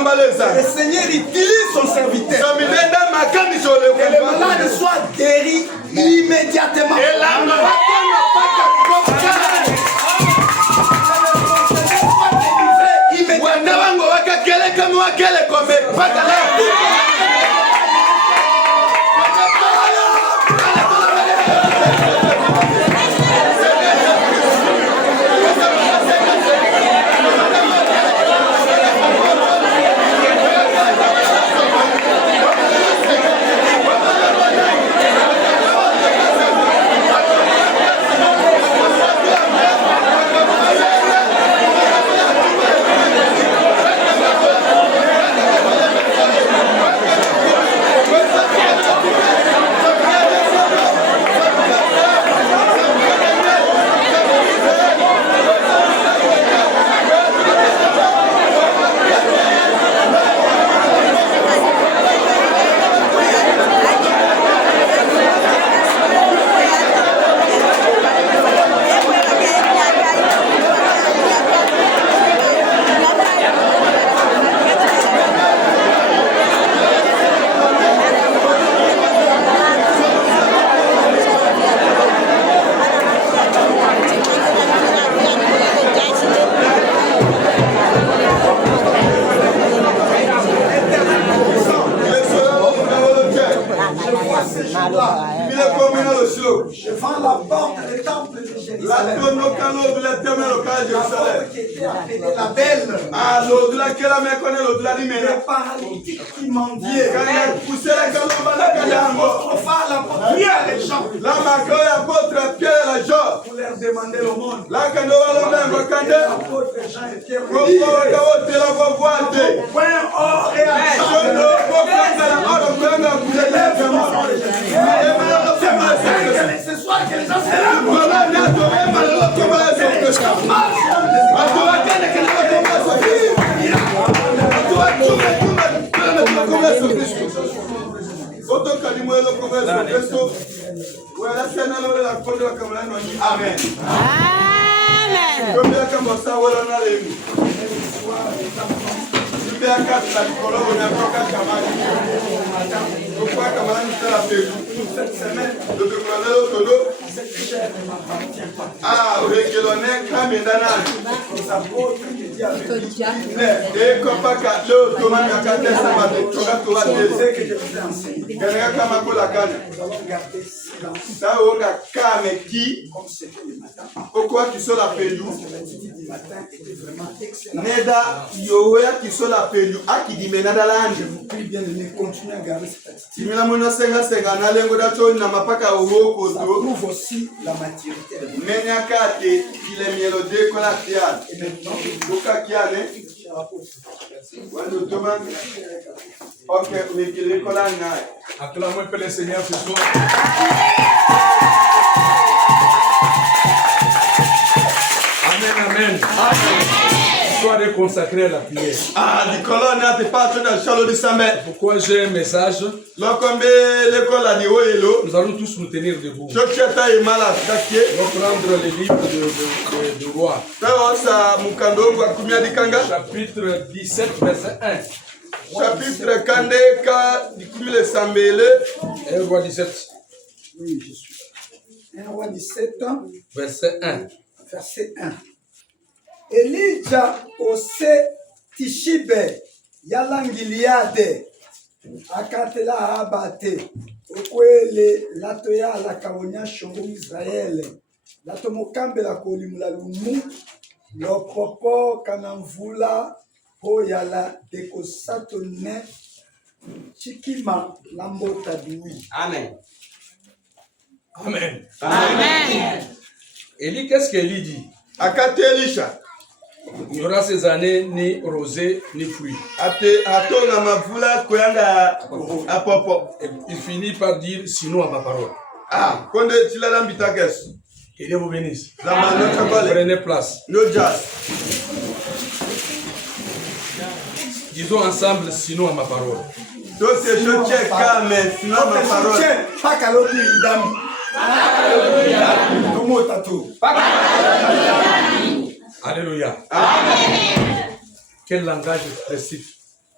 Le Seigneur utilise son serviteur. Que le malade soit guéri immédiatement. Devant la porte du temple de Jérusalem. La porte qui était appelée la belle. Le paralytique qui mendiait. L'apôtre la porte les gens. Pour leur demander l'aumône. L'apôtre Jean et Pierre. Point or et argent. Ce soir que les gens se Amen. Cette semaine, pourquoi tu sois la pédou? Neda yoya qui soit la pédou a qui dit menada l'ange. Je vous prie bien de continuer à garder cette attitude. Ça prouve aussi la maturité de vous. Et maintenant, acclamons le Seigneur ce soir. Amen, amen. Soirée consacrée à la prière. Pourquoi j'ai un message? Nous allons tous nous tenir debout. Nous allons prendre les livres de Roi. Chapitre 17, verset 1. Chapitre 1 Roi 17. Oui, je suis. 1 Roi 17, verset 1. Verset 1. Elijah ose Tishibe yalangiliade akatela abate okwele latoya la kawonya shongo Israel lato mokambe la kolimula lumu lo popo kanamvula ho yala dekosato ne chikima lambota diwi. Amen. Amen. Amen. Eli, qu'est-ce qu'Eli dit? Akate Elisha. Il y aura ces années ni rosée ni fruits. Il finit par dire sinon à ma parole. Que Dieu vous bénisse. Prenez place. Disons ensemble sinon à ma parole. Alléluia. Amen. Quel langage expressif.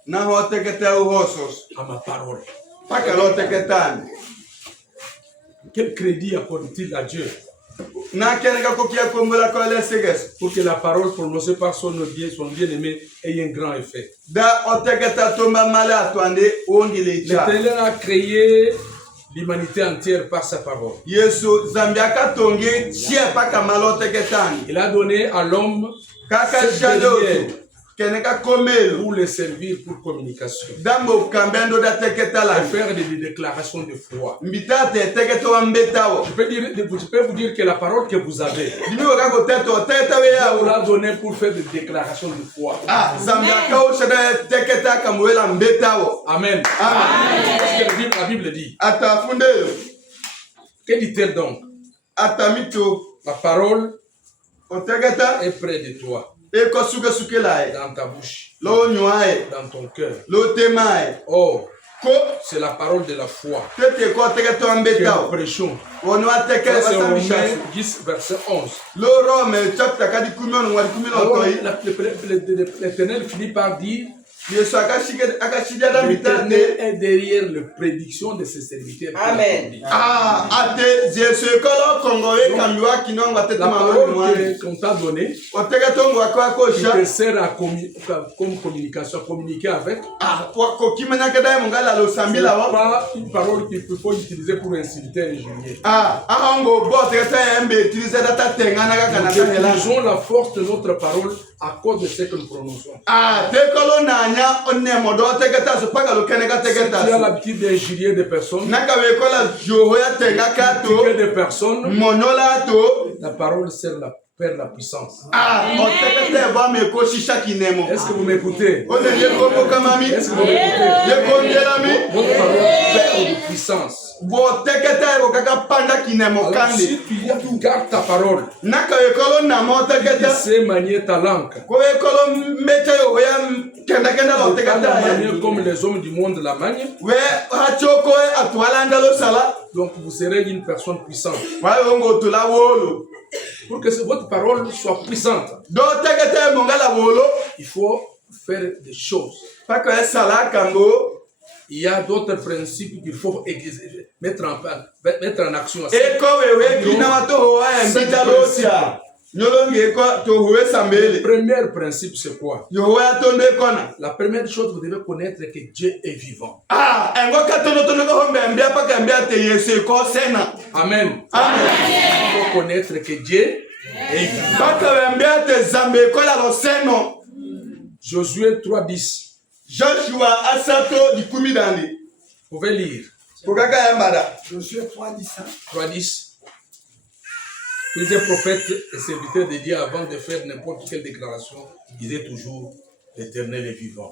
Na hoteketa uhosos. à ma parole. Pakaloteketani. Quel crédit accorde-t-il à Dieu Na kenega kokia kombola kole seges. pour que la parole prononcée par son bien-aimé ait un grand effet? Da oteketa tomba mala atwande ongile cha. L'Éternel a créé l'humanité entière par sa parole. Yesu zambiaka tongi chia paka maloteketani. Il a donné à l'homme Kaka cette shado. dernière Kenega komelo. pour le servir pour communication. Dambo kambendo da teketa la. Et faire des déclarations de foi. Mbitate teketo ambetawo. Je peux vous dire que la parole que vous avez, Dimi wakako teto tetawe ya. on l'a donné pour faire des déclarations de foi. Ah, zambiaka o shada teketa kamuela mbetawo. Amen. Amen. Parce que la Bible dit, Atafunde. que dit-elle donc? Atamito. La parole Oteketa. est près de toi, Eko suke suke lae. dans ta bouche, Lo nyoae. dans ton cœur. Lo temae. Or, Ko c'est la parole de la foi tete ko teketo que nous ambetawo. prêchons. Ono ateke Ça, c'est Romains basamishasu. 10, verset 11. Lo Rome chapter kadi kumiono wali kumilo Alors, toi. l'Éternel finit par dire, Yesu akashija da l'Éternel mitate. est derrière les prédictions de ses serviteurs. Amen. Ah, ate Yesu kolo kongowe kambiwa kinongo atete La mawoni parole mwani. qu'on t'a donnée, Oteketo ngwa kwa qui kosha. te sert à comme communication, à communiquer avec, Ah, ko kimenya kada mungala lo ce n'est sambila wa. pas une parole qu'il faut utiliser pour insulter et injurier. Ah, ahongo bo teketa embe utiliser data tengana kaka na Nous kahela. utilisons la force de notre parole à cause de ce que nous prononçons. Ah, tekolo nanya onne modo teketa so paga lo kenega Si tu as teketa. l'habitude d'injurier des personnes, Naka we kola joho ya tenga kato. critiquer des personnes, Monola to. la parole perd la puissance. Ah, oteketa ba me ko shisha kinemo. Est-ce que vous m'écoutez? One ye ko kamami. Est-ce que vous m'écoutez? Ye ko ndelami. Votre parole perd de puissance. Bo teketa ko kaka panda kinemo Alors, kande. si tu gardes ta parole, Naka we kolo na mo tu teketa. sais manier ta langue. Ko we kolo mecha yo ya kenda lo Tu vas la teketa. manier comme les hommes du monde la manient. We hachoko atwala ndalo sala. Donc vous serez une personne puissante. Wa ongo tula wolo. Pour que votre parole soit puissante, Do teketa mongala wolo. il faut faire des choses. Pako sala kango. Il y a d'autres principes qu'il faut mettre en action. Eko wewe kina wato hoa mbita losia. Nyolonge ko to hoe Le sambele. premier principe, c'est quoi? Yo hoa tonde kona. La première chose, vous devez connaître que Dieu est vivant. Ah, engo katono tono ko hombe mbia paka mbia te yesu ko sena. Amen. Amen. Il faut connaître que Dieu est vivant. Paka mbia te zambe ko la lo seno. Josué 3:10. Joshua asato di kumi dandi. Vous pouvez lire. Pokaka yambada. Josué 3:10. 3:10. Plusieurs prophètes et serviteurs de Dieu, avant de faire n'importe quelle déclaration, disaient toujours l'Éternel est vivant.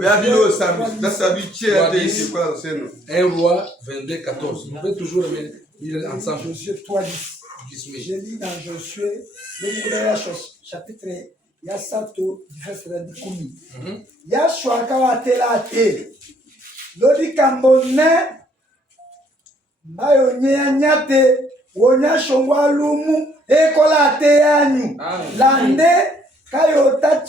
Ya bilo sabi, da sabi chia te isi ko la lo seno. 1 Roi 22:14. Vous pouvez toujours lire ensemble. Josué 3:10. Je lis dans Josué, le chapitre Yasato, verset 10. Yashua kawatela te. Lodi kambone mayo nyanyate wonya shongwa lumu ekola te yanyu. Lande kayota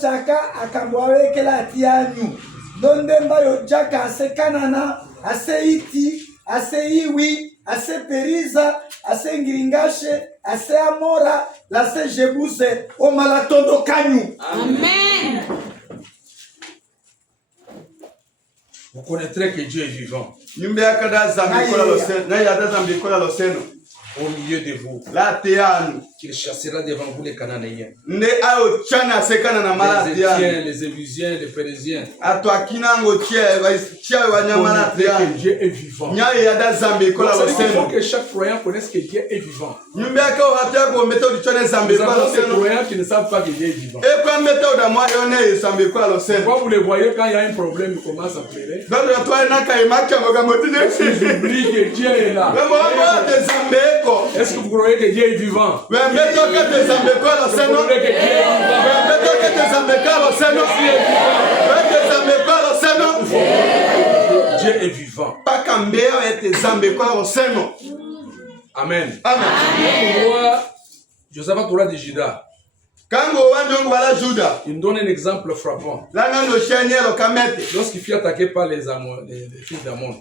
chaka akambwa wekela ti yanyu. Donde mbayo jaka ase kanana ase iti ase iwi ase periza ase ngiringashe ase amora lase jebuse o malatondo kanyu. Amen. Vous connaîtrez que Dieu est vivant Nyumbe akada zambe ko la lo seno. Na ya da zambe ko la lo seno. au milieu de vous. La te yanu. Qu'il chassera devant vous les Cananéens, Ne ayo chana sekana na mala les te yanu. Étiens, les Ébusiens, les Phérésiens. Ato akinango chia wa nyamala te Connaîtrez que yanu. Dieu est vivant. Nya ya da zambe ko la lo Il faut seno. que chaque croyant connaisse que Dieu est vivant. Nyumbe aka hata ko meto di chone zambe Nous ko la avons lo ces seno. croyants qui ne savent pas que Dieu est vivant. E kwa meto da mwa yone zambe ko la lo seno. Quand vous les voyez, quand il y a un problème, ils commencent à pleurer. Donc la toi na kai makia ngoga moti de. Ils oublient que Dieu est là. Le mwa de zambe ko. Est-ce que vous croyez que Dieu est vivant? We meto ke de zambe ko la Vous seno. croyez que Dieu est vivant? We meto ke de zambe ko la seno. We de zambe ko la seno. Dieu est vivant. Paka mbeo ete zambe ko la seno. Amen. Amen. Le roi Josaphat, roi de Juda, Il me donne un exemple frappant. Lorsqu'il fut attaqué par les fils d'Ammon,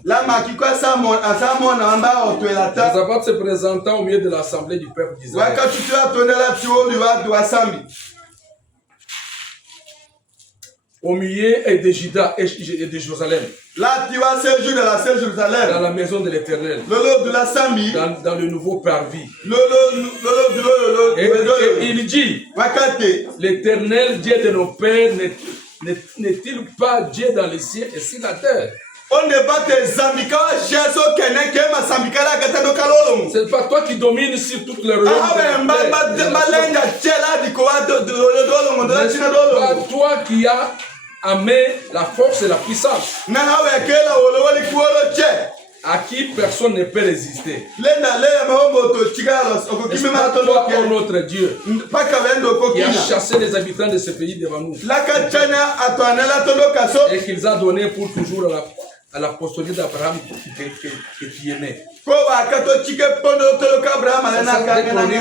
Josaphat se présentant au milieu de l'assemblée du peuple d'Israël. Au milieu de Juda et de Jérusalem. Là, tu vas séjour de la Jérusalem. Dans la maison de l'Éternel. Dans le nouveau parvis. Et il dit, l'Éternel, Dieu de nos pères, n'est-il pas Dieu dans les cieux et sur la terre? C'est pas toi qui domines sur toute le royaume. C'est pas toi qui as amené la force et la puissance. À qui personne ne peut résister. C'est pas toi, oh notre Dieu, qui a chassé les habitants de ce pays devant nous. Et qu'ils a donné pour toujours à la postérité d'Abraham que tu aimais.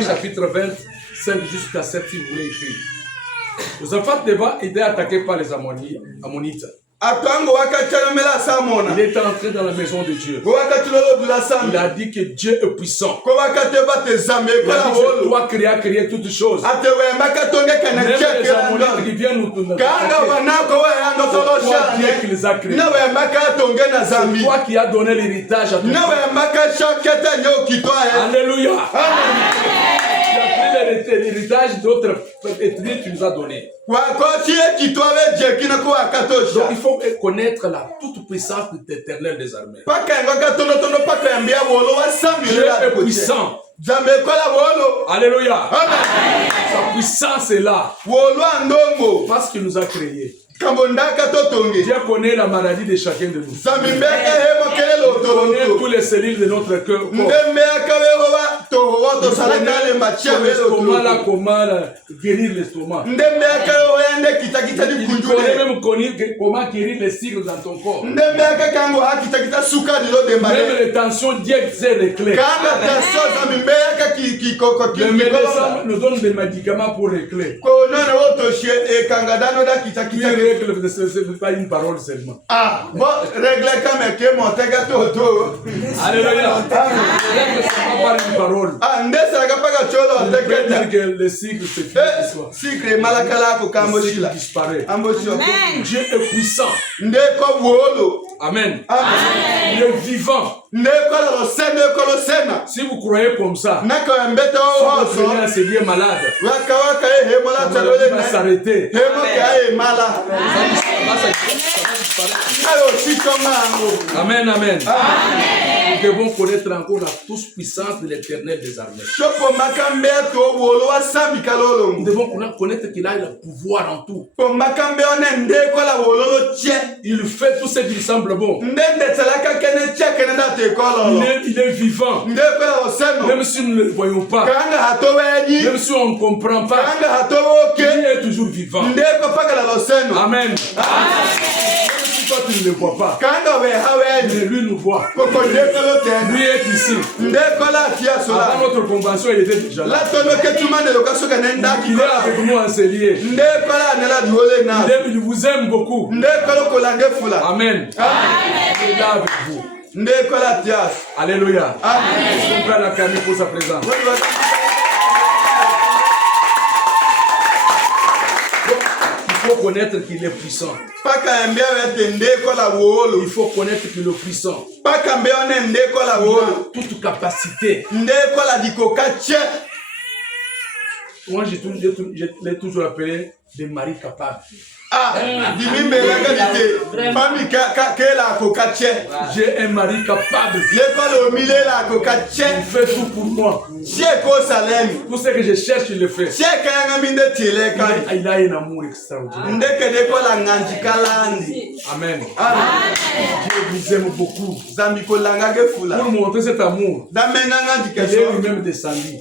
Chapitre 25 jusqu'à 7, si vous voulez écrire. Josaphat était attaqué par les Ammonites. Il est entré dans la maison de Dieu. Il a dit que Dieu est puissant. Il a dit que toi créer toutes choses. Même les Ammonites qui viennent nous attaquer. C'est toi Dieu qui les a créés. C'est toi qui as donné l'héritage à ton peuple. Alléluia. L'héritage d'autres ethnies tu nous as donné. Donc il faut connaître la toute puissance de l'Éternel des armées. Dieu est puissant. Alléluia. Sa puissance est là. Parce qu'il nous a créés. Dieu connaît la maladie de chacun de nous. Dieu connaît tous les cellules de notre cœur. Comment guérir l'estomac. Il connaît même comment guérir les cycles dans ton corps. Même les tensions, Dieu sait les clés. Le médecin nous donne des médicaments pour les clés. C'est pas une parole seulement. Alléluia. Règle seulement par une parole. On peut dire que le cycle se finit. Le cycle disparaît. Dieu est puissant. Amen. Il est vivant. Si vous croyez comme ça, si vous prenez un sévier malade, ça va s'arrêter. Amen, amen. Nous devons connaître encore la toute-puissance de l'Éternel des armées. Nous devons connaître qu'il a le pouvoir en tout. Il fait tout ce qui semble bon. Il est vivant. Même si nous ne le voyons pas, même si on ne comprend pas, il est toujours vivant. Amen. Toi tu ne le vois pas, mais lui nous voit. Lui est ici. Avant notre convention, il était déjà là. Il est avec nous enseigné. Il vous aime beaucoup. Amen. Il est là avec vous. Alléluia. Je prie à la Camille pour sa présence. Il faut connaître qu'il est puissant. Il faut connaître qu'il est puissant. Il a toute capacité. Moi, je l'ai toujours appelé des maris capables. J'ai un mari capable. Il fait tout pour moi. Tout ce que je cherche, il le fait. Il a un amour extraordinaire. Amen. Dieu vous aime beaucoup. Pour montrer cet amour, il est lui-même descendu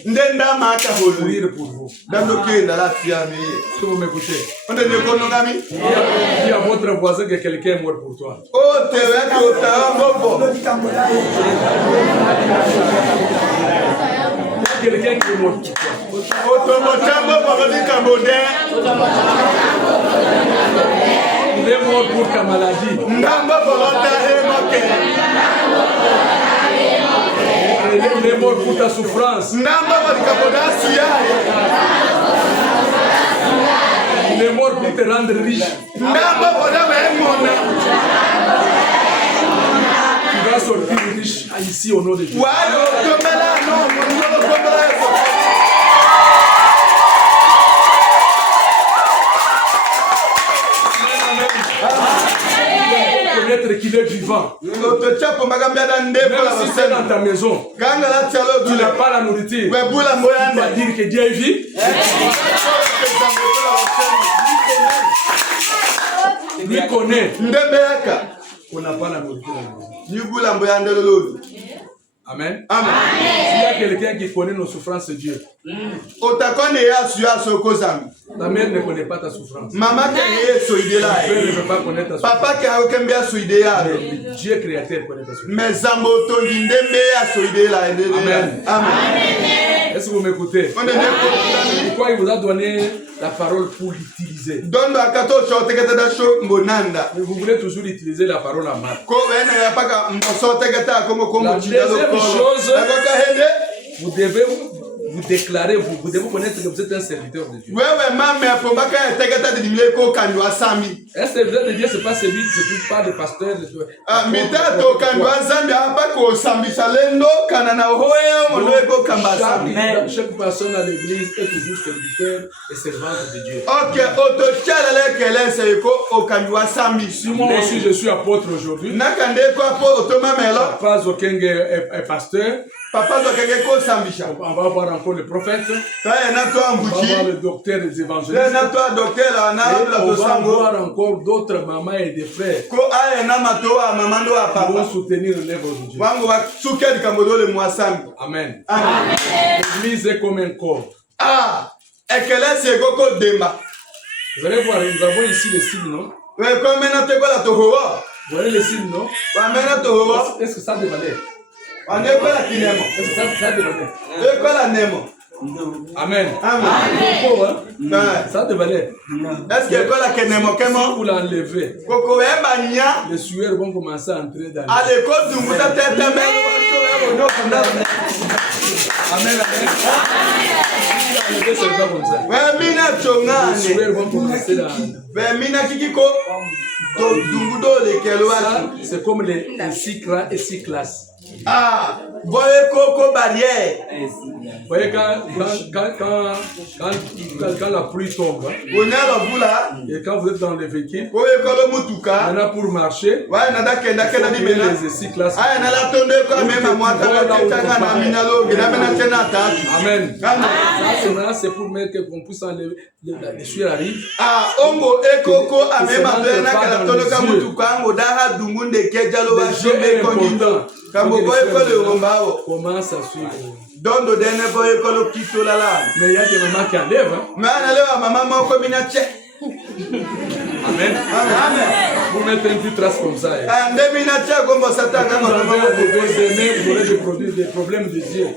pour mourir pour vous. Est-ce que vous m'écoutez? Dis à votre voisin que quelqu'un est mort pour toi. quelqu'un qui est mort. Il est mort pour ta maladie. Il est mort pour ta souffrance. Il est mort pour te rendre riche. Tu vas sortir riche ici au nom de Dieu. Connaître qu'il est vivant. Même si c'est dans ta maison, tu n'as pas la nourriture, tu vas dire que Dieu vit. Lui connaît. On n'a pas la nourriture. Amen. Amen. S'il y a quelqu'un qui connaît nos souffrances, c'est Dieu. Ta mère ne connaît pas ta souffrance. Ton père ne peut pas connaître ta souffrance. Mais Dieu créateur connaît ta souffrance. Amen. Amen. Est-ce que vous m'écoutez? Pourquoi il vous a donné la parole pour l'utiliser? Mais vous voulez toujours utiliser la parole en mal. La deuxième chose, vous devez vous déclarer, vous devez connaître que vous êtes un serviteur de Dieu. Un serviteur de Dieu, ce n'est pas celui qui ne pas de pasteur. Chaque personne à l'église est toujours serviteur et servante de Dieu. Si moi aussi je suis apôtre aujourd'hui, pas aucun pasteur. On va voir encore le prophète. On va voir le docteur des évangélistes. Et on va voir encore d'autres mamans et des frères qui vont soutenir l'œuvre de Dieu. Amen. L'église est comme un corps. Vous allez voir, nous avons ici les signes, non? Vous voyez les signes, non? Est-ce que ça a des valeurs? Est-ce que ça a des valeurs? Amen. Ça a des valeurs. Est-ce que si vous l'enlevez, les sueurs vont commencer à entrer dans Amen. Les sueurs vont commencer à c'est comme les 6 classes. Voyez Coco barrière. Vous voyez quand la pluie tombe, et quand vous êtes dans les véhicules, maintenant pour marcher, les 6 classes. Amen. Ça c'est pour mettre qu'on puisse enlever les sueurs arrivent. Commence à suivre. Mais il y a des mamans qui enlèvent. Amen. Vous mettez une petite trace comme ça. Vous aurez des problèmes de Dieu.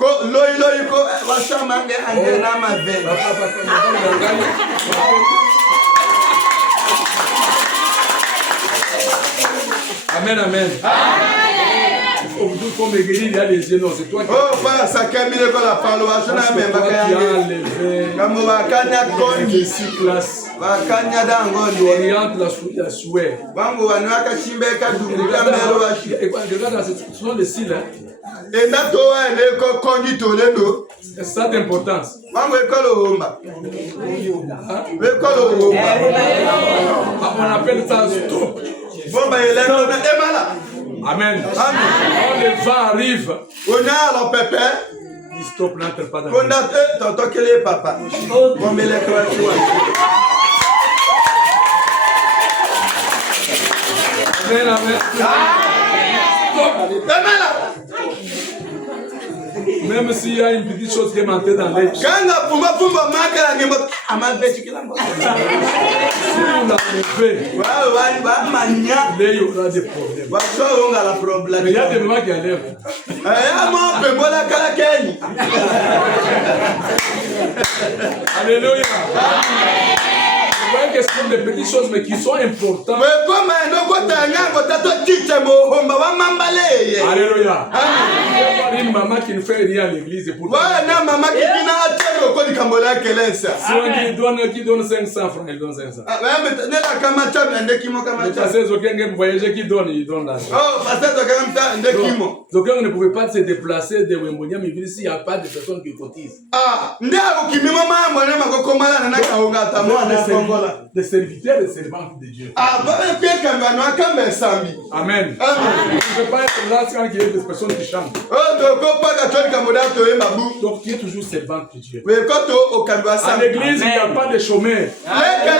Amen, amen. Comme guéri, il y a les yeux, non, c'est toi qui as enlevé les 6 classes. Tu orientes la sueur. Regarde, ce sont les cils. C'est ça d'importance. On appelle ça stop. Amen. Quand le vent arrive, il stoppe, n'entre pas dans le Amen, amen. Même s'il y a une petite chose qui est montée dans l'œil. Si on l'a fait, l'œil aura des problèmes. Mais il y a des moments qui enlèvent. Alléluia. Vous voyez que ce sont des petites choses mais qui sont importantes. Alléluia. Une maman qui ne fait rien à l'église pour qui donne 500 francs, elle donne 500. Qui donne, il donne l'argent. Donc on ne pouvait pas se déplacer de Wembonia, mais ici il n'y a pas de personnes qui cotisent. Des serviteurs et des servantes de Dieu. Amen. Je ne peux pas être là quand il y a des personnes qui chantent. Donc qui est toujours servante de Dieu. À l'église, il n'y a pas de chômeurs. Alléluia.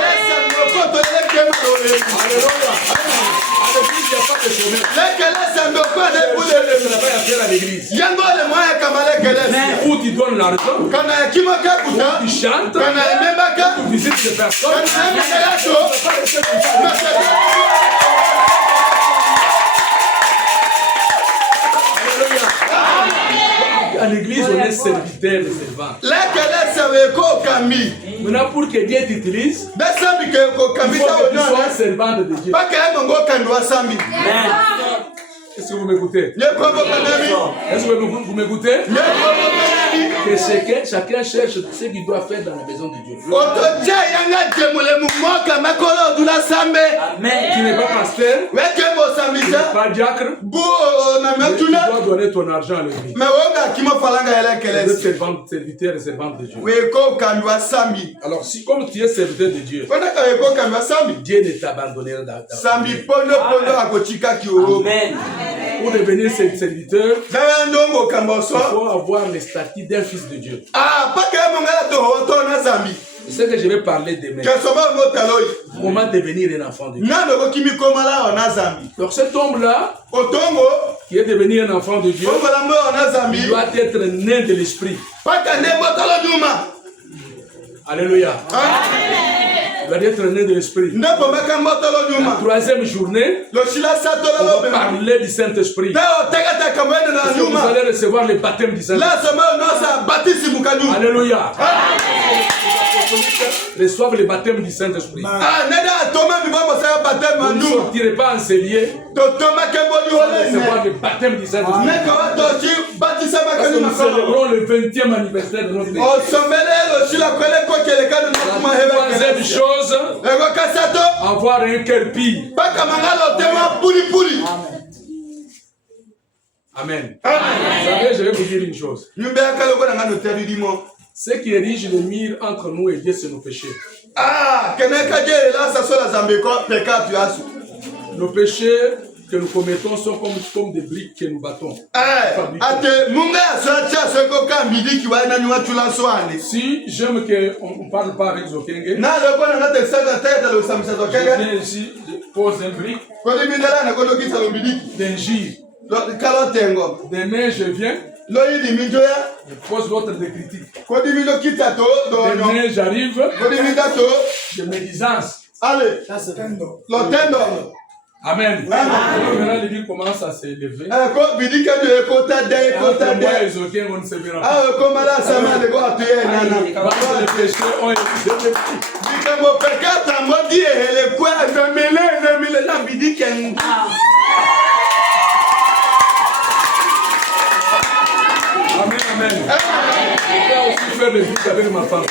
À l'église, il n'y a pas de chômeurs. Ça n'a pas à faire à l'église. Où tu donnes l'argent, où tu chantes, où tu visites ces personnes. À l'église, on est serviteur et servant. Maintenant, pour que Dieu t'utilise, il faut que tu sois un servant de Dieu. Est-ce que vous m'écoutez? Est-ce que vous m'écoutez? Que chacun cherche ce qu'il doit faire dans la maison de Dieu. Amen. Tu n'es pas pasteur, tu n'es pas diacre, tu dois donner ton argent à l'église. Vous êtes serviteur et servante de Dieu. Alors, si comme tu es serviteur de Dieu, Dieu ne t'abandonnera pas. Amen. Pour devenir serviteur, il faut avoir le statut d'un fils de Dieu. C'est ce que je vais parler demain. Comment devenir un enfant de Dieu. Donc cet homme-là, qui est devenu un enfant de Dieu, il doit être né de l'esprit. Alléluia. Il doit être né de l'esprit. La troisième journée, on va parler du Saint-Esprit. Vous allez recevoir le baptême du Saint-Esprit. Alléluia. Reçoivent le baptême du Saint-Esprit. Vous ne sortirez pas enseigné. Recevoir le baptême du Saint-Esprit. Parce que nous célébrons le 20e anniversaire de notre Église. La troisième chose, avoir un cœur pire. Amen. Vous savez, je vais vous dire une chose. Ce qui érige le mur entre nous et Dieu, c'est nos péchés. Nos péchés que nous commettons sont comme des briques que nous battons. Si j'aime qu'on ne parle pas avec Zokenge, je viens ici, je pose un brique, d'un gire. Demain, je viens, je pose l'autre de critique. Demain, j'arrive, de médisance. Allez, Amen. Maintenant, l'église commence à s'élever. Moi et Zokeng, on ne se verra pas. Les péchés ont été Amen, amen. Je vais aussi faire le but avec ma femme.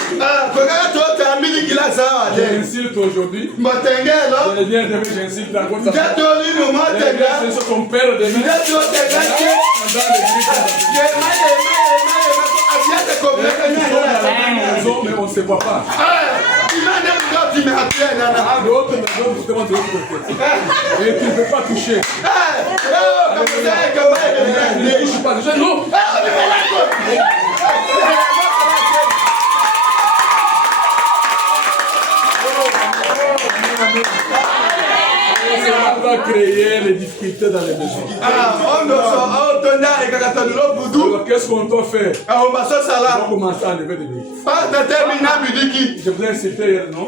J'insulte aujourd'hui. Je viens demain, j'insulte encore sa femme. C'est son père demain. Mais on ne se voit pas. L'autre maison, vous demandez de l'autre côté. Et tu ne peux pas toucher. Ne touche pas. Non. cela va créer les difficultés dans les maisons. Alors qu'est-ce qu'on doit faire? On va commencer à enlever des béquilles. Je vous ai incité hier, non?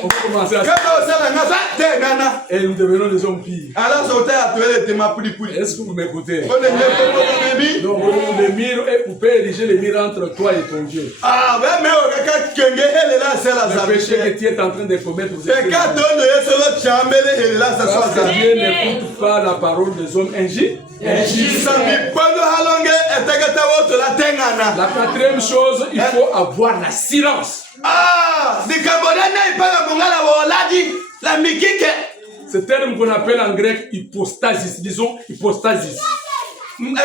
On va commencer à... Et nous devenons des hommes pires. Est-ce que vous m'écoutez? Donc, les murs, vous pouvez ériger les murs entre toi et ton Dieu. Le péché que tu es en train de commettre, vous êtes... Parce que Dieu n'écoute pas la parole des hommes injustes. La quatrième chose, il faut avoir la silence. Ce terme qu'on appelle en grec hypostasis, disons hypostasis. Ils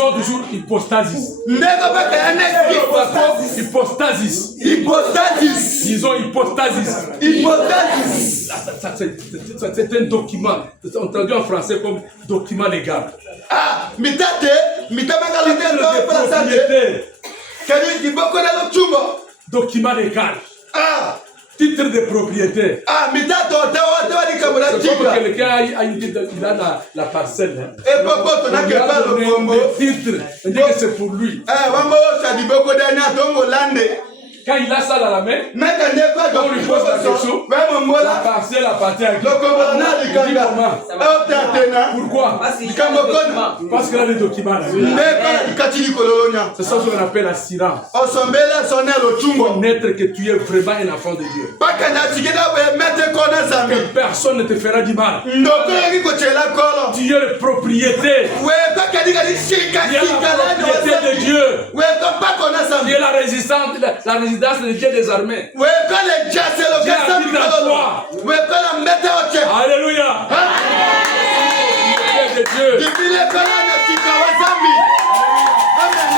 ont toujours hypostasis. Hypostasis. Ils ont hypostasis. C'est un document. On traduit en français comme document légal. Document légal. Titre de propriété. C'est comme quelqu'un a une titre, il a la parcelle. Le titre, on dit que c'est pour lui. Quand il a ça dans la main, on lui pose la question, la parcelle appartient à qui? Il dit comment? Pourquoi? Parce qu'il a des documents. C'est ça qu'on appelle la silence. Connaître que tu es vraiment un enfant de Dieu. Que personne ne te fera du mal. Tu es le propriété. Tu es la propriété de Dieu. Tu es la résidence de Dieu des armées. Dieu habite en toi. Alléluia. Dieu de Dieu. Amen.